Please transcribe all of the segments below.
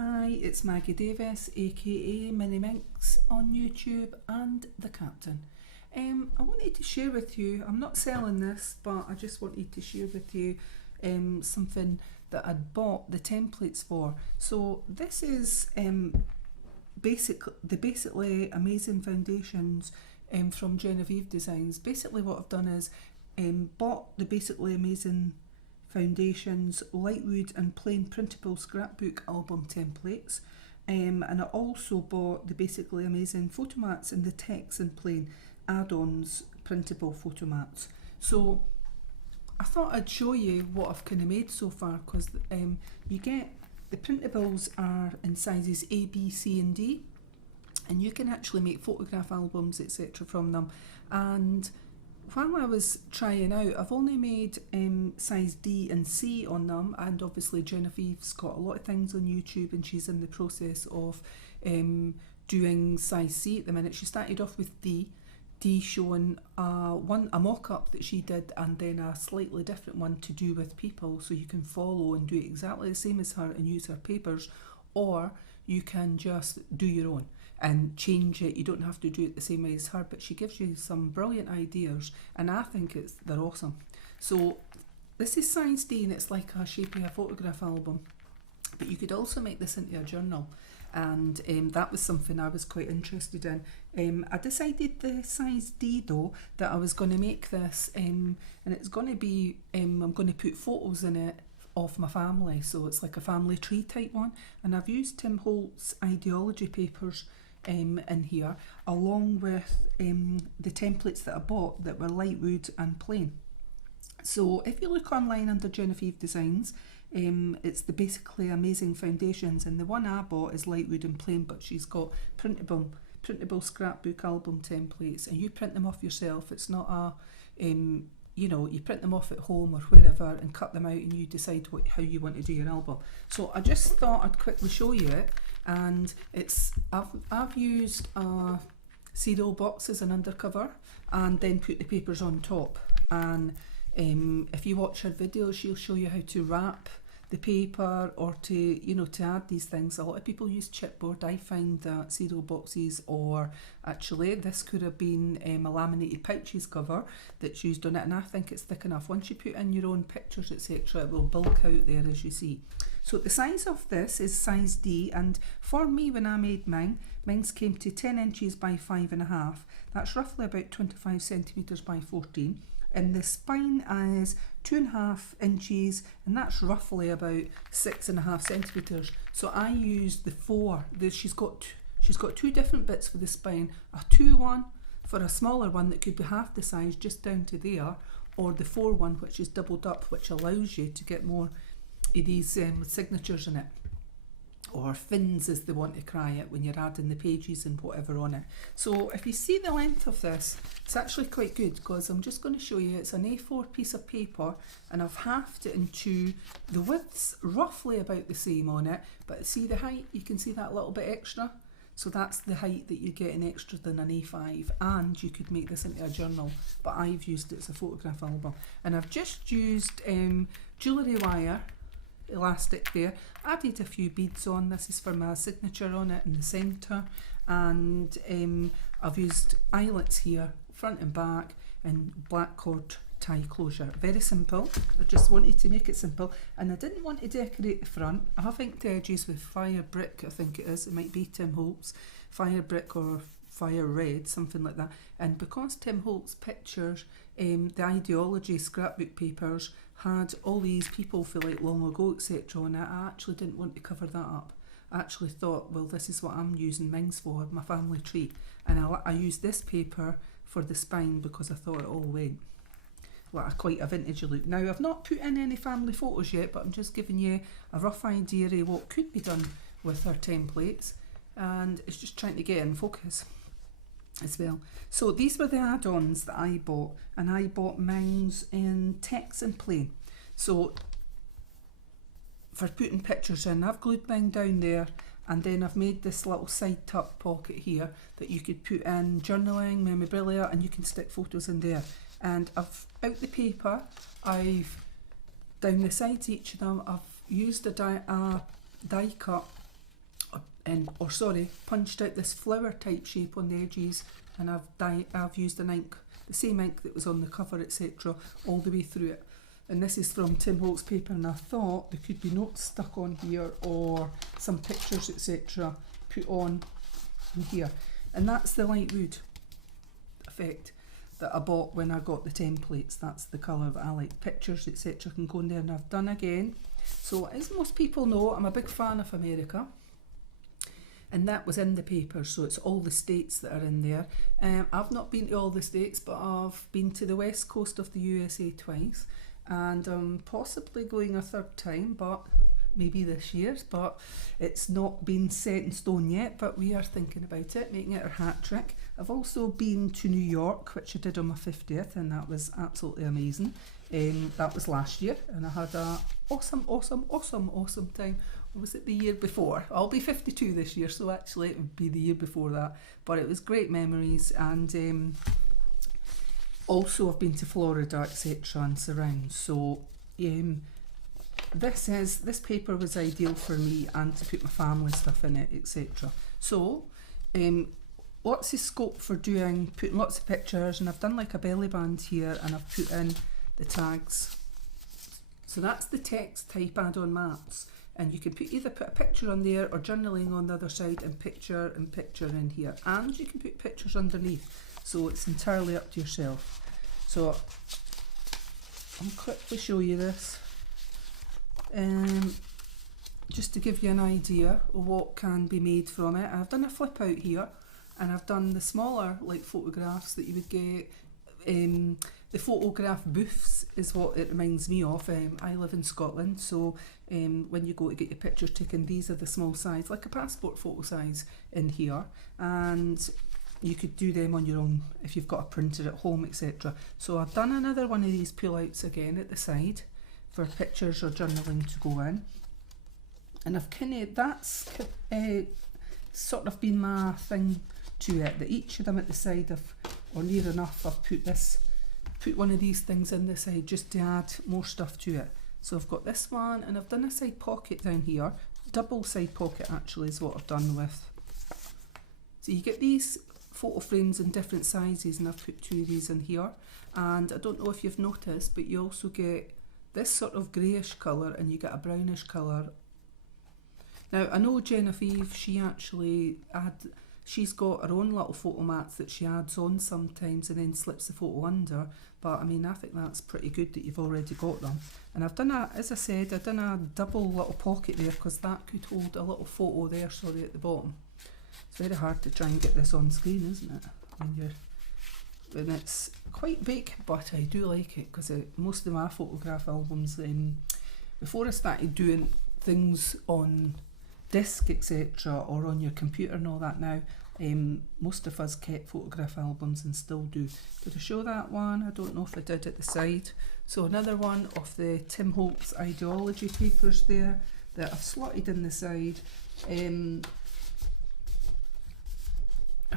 Hi, it's Maggie Davis, aka Mini Minx on YouTube and the Captain. I wanted to share with you, I'm not selling this, but I just wanted to share with you something that I'd bought the templates for. So this is basically amazing foundations from JenofEveDesigns. Basically what I've done is bought the basically amazing foundations, lightwood and plain printable scrapbook album templates, and I also bought the basically amazing photomats and the text and plain add-ons printable photomats. So I thought I'd show you what I've kind of made so far, because you get the printables are in sizes A, B, C and D, and you can actually make photograph albums etc from them. And while I was trying out, I've only made size D and C on them, and obviously Genofeve's got a lot of things on YouTube and she's in the process of doing size C at the minute. She started off with D showing a mock-up that she did, and then a slightly different one to do with people, so you can follow and do exactly the same as her and use her papers, or you can just do your own and change it. You don't have to do it the same way as her, but she gives you some brilliant ideas, and I think they're awesome. So this is size D, and it's like a shape of a photograph album, but you could also make this into a journal, and that was something I was quite interested in. I decided the size D though, that I was going to make this, and it's going to be, I'm going to put photos in it of my family, so it's like a family tree type one, and I've used Tim Holtz ideology papers in here, along with the templates that I bought that were lightwood and plain. So if you look online under JenofEveDesigns, it's the basically amazing foundations, and the one I bought is lightwood and plain, but she's got printable scrapbook album templates, and you print them off yourself. It's not a you know, you print them off at home or wherever and cut them out, and you decide how you want to do your album. So I just thought I'd quickly show you it, and I've used a cereal box as an undercover, and then put the papers on top. And if you watch her videos, she'll show you how to wrap the paper, or to add these things. A lot of people use chipboard. I find that cereal boxes, or actually this could have been a laminated pouches cover that's used on it, and I think it's thick enough. Once you put in your own pictures etc, it will bulk out there, as you see. So the size of this is size D, and for me, when I made mine's came to 10 inches by 5.5. That's roughly about 25 centimetres by 14. And the spine is 2.5 inches, and that's roughly about 6.5 centimetres. So I used the four. She's got two different bits for the spine: a 2-1 for a smaller one that could be half the size, just down to there, or the 4-1, which is doubled up, which allows you to get more of these signatures in it, or fins as they want to cry it, when you're adding the pages and whatever on it. So if you see the length of this, it's actually quite good, because I'm just going to show you, it's an A4 piece of paper, and I've halved it in two. The width's roughly about the same on it, but see the height, you can see that little bit extra. So that's the height that you get in extra than an A5, and you could make this into a journal, but I've used it as a photograph album. And I've just used jewellery wire elastic there, added a few beads on. This is for my signature on it in the centre, and I've used eyelets here, front and back, and black cord tie closure. Very simple. I just wanted to make it simple, and I didn't want to decorate the front. I have inked the edges with fire brick, I think it is, it might be Tim Holtz fire brick or fire red, something like that. And because Tim Holtz pictures, the ideology scrapbook papers had all these people for like long ago etc on it, I actually didn't want to cover that up. I actually thought, well, this is what I'm using Mings for, my family tree, and I used this paper for the spine because I thought it all went like quite a vintage look. Now, I've not put in any family photos yet, but I'm just giving you a rough idea of what could be done with our templates, and it's just trying to get in focus as well. So these were the add-ons that I bought, and I bought Mings in text and plain. So for putting pictures in, I've glued mine down there, and then I've made this little side tuck pocket here that you could put in journaling, memorabilia, and you can stick photos in there. And I've out the paper, I've down the sides each of them, I've used a die cut or sorry, punched out this flower type shape on the edges, and I've used an ink, the same ink that was on the cover, etc., all the way through it. And this is from Tim Holtz paper, and I thought there could be notes stuck on here or some pictures, etc., put on in here. And that's the light wood effect that I bought when I got the templates. That's the colour that I like. Pictures, etc., can go in there, and I've done again. So as most people know, I'm a big fan of America, and that was in the paper, so it's all the states that are in there. I've not been to all the states, but I've been to the west coast of the USA twice, and I'm possibly going a third time, but maybe this year, but it's not been set in stone yet, but we are thinking about it, making it our hat trick. I've also been to New York, which I did on my 50th, and that was absolutely amazing. That was last year, and I had a awesome time. Or was it the year before? I'll be 52 this year, so actually it would be the year before that, but it was great memories. And also I've been to Florida, etc., and surrounds. So this paper was ideal for me, and to put my family stuff in it, etc. So lots of scope for putting lots of pictures, and I've done like a belly band here, and I've put in the tags. So that's the text type add-on maps, and you can either put a picture on there or journaling on the other side, and picture in here, and you can put pictures underneath, so it's entirely up to yourself. So I'll quickly show you this, just to give you an idea of what can be made from it. I've done a flip out here, and I've done the smaller like photographs that you would get. The photograph booths is what it reminds me of. I live in Scotland, so when you go to get your pictures taken, these are the small size, like a passport photo size in here, and you could do them on your own if you've got a printer at home, etc. So I've done another one of these pull-outs again at the side for pictures or journaling to go in, and I've that's sort of been my thing to it, that each of them at the side or near enough, I've put one of these things in the side just to add more stuff to it. So I've got this one, and I've done a side pocket down here, double side pocket actually is what I've done with. So you get these photo frames in different sizes, and I've put 2 of these in here. And I don't know if you've noticed, but you also get this sort of greyish colour, and you get a brownish colour. Now I know JenofEve, she's got her own little photo mats that she adds on sometimes and then slips the photo under, but I mean, I think that's pretty good that you've already got them. And I've done as I said, I've done a double little pocket there, because that could hold a little photo there, sorry, at the bottom. It's very hard to try and get this on screen, isn't it? When it's quite big, but I do like it, because most of my photograph albums, before I started doing things on disc, etc., or on your computer and all that now, most of us kept photograph albums and still do. Did I show that one? I don't know if I did at the side. So another one of the Tim Holtz ideology papers there that I've slotted in the side, and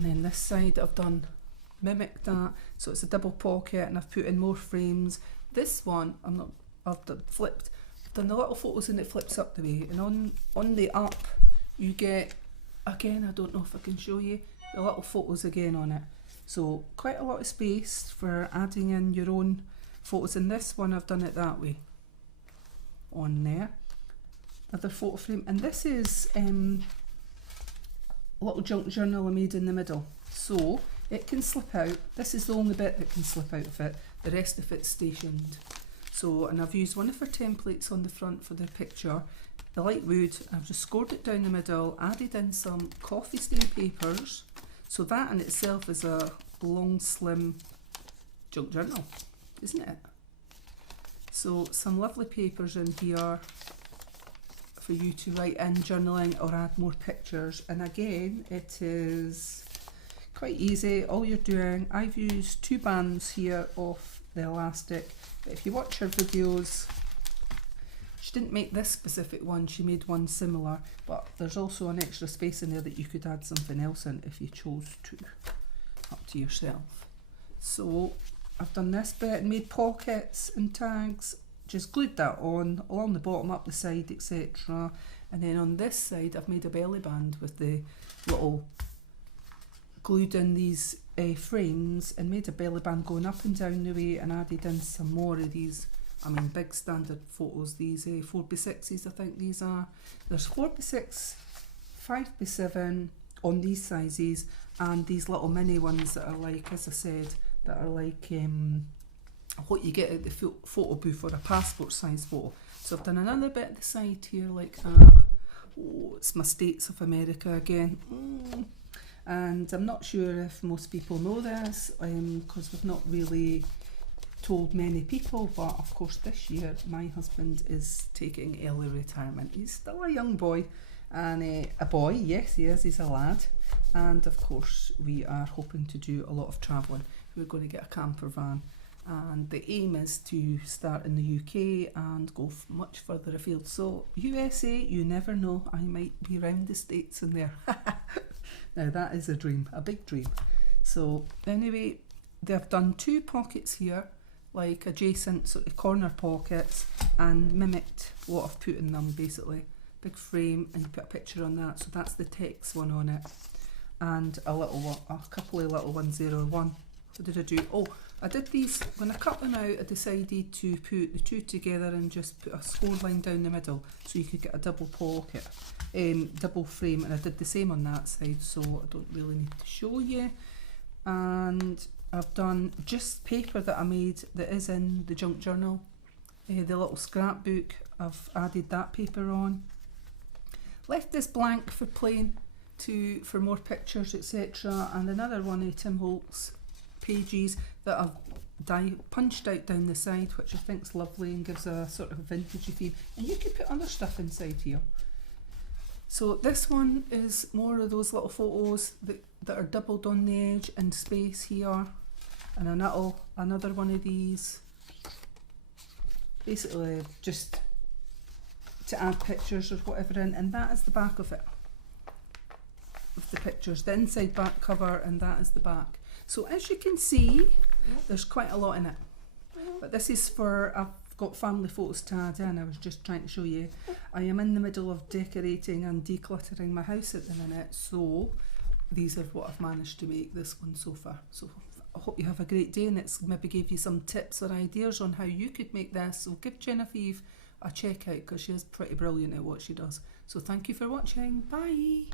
then this side I've done mimic that, so it's a double pocket, and I've put in more frames. This one I've done the little photos, and it flips up the way, and on the up you get, again, I don't know if I can show you, the little photos again on it. So quite a lot of space for adding in your own photos. In this one I've done it that way on there, another photo frame, and this is a little junk journal I made in the middle, so it can slip out. This is the only bit that can slip out of it, the rest of it's stationed. So, and I've used one of her templates on the front for the picture, the light wood. I've just scored it down the middle, added in some coffee stain papers, so that in itself is a long slim junk journal, isn't it? So some lovely papers in here for you to write in journaling or add more pictures. And again, it is quite easy. All you're doing, I've used 2 bands here of the elastic, but if you watch her videos, she didn't make this specific one, she made one similar, but there's also an extra space in there that you could add something else in if you chose to, up to yourself. So I've done this bit and made pockets and tags just glued that on along the bottom, up the side, etc. And then on this side I've made a belly band with the little glued in these frames, and made a belly band going up and down the way, and added in some more of these, I mean big standard photos, these 4x6s I think these are. There's 4x6, 5x7 on these sizes, and these little mini ones that are like, as I said, that are like what you get at the photo booth for a passport size photo. So I've done another bit at the side here like that. Oh, it's my States of America again. And I'm not sure if most people know this, because we've not really told many people, but of course this year my husband is taking early retirement. He's still a young boy, and a boy, yes he is, he's a lad, and of course we are hoping to do a lot of travelling. We're going to get a camper van, and the aim is to start in the UK and go much further afield. So USA, you never know, I might be round the States in there. Now that is a dream, a big dream. So anyway, they've done 2 pockets here, like adjacent sort of corner pockets, and mimicked what I've put in them basically. Big frame, and you put a picture on that, so that's the text one on it. And a couple of little ones there, or one. What did I do? Oh, I did these, when I cut them out I decided to put the 2 together and just put a score line down the middle so you could get a double pocket, double frame, and I did the same on that side, so I don't really need to show you. And I've done just paper that I made that is in the junk journal, the little scrapbook. I've added that paper on. Left this blank for plain for more pictures, etc. And another one of Tim Holtz pages that I've punched out down the side, which I think is lovely and gives a sort of vintagey feel. And you could put other stuff inside here. So this one is more of those little photos that are doubled on the edge and space here, and another one of these, basically just to add pictures or whatever in, and that is the back of it, with the pictures, the inside back cover, and that is the back. So as you can see, there's quite a lot in it, but this is for, I've got family photos to add in. I was just trying to show you. I am in the middle of decorating and decluttering my house at the minute, so these are what I've managed to make this one so far. So I hope you have a great day, and it's maybe gave you some tips or ideas on how you could make this. So give Genevieve a check out, because she is pretty brilliant at what she does. So thank you for watching. Bye.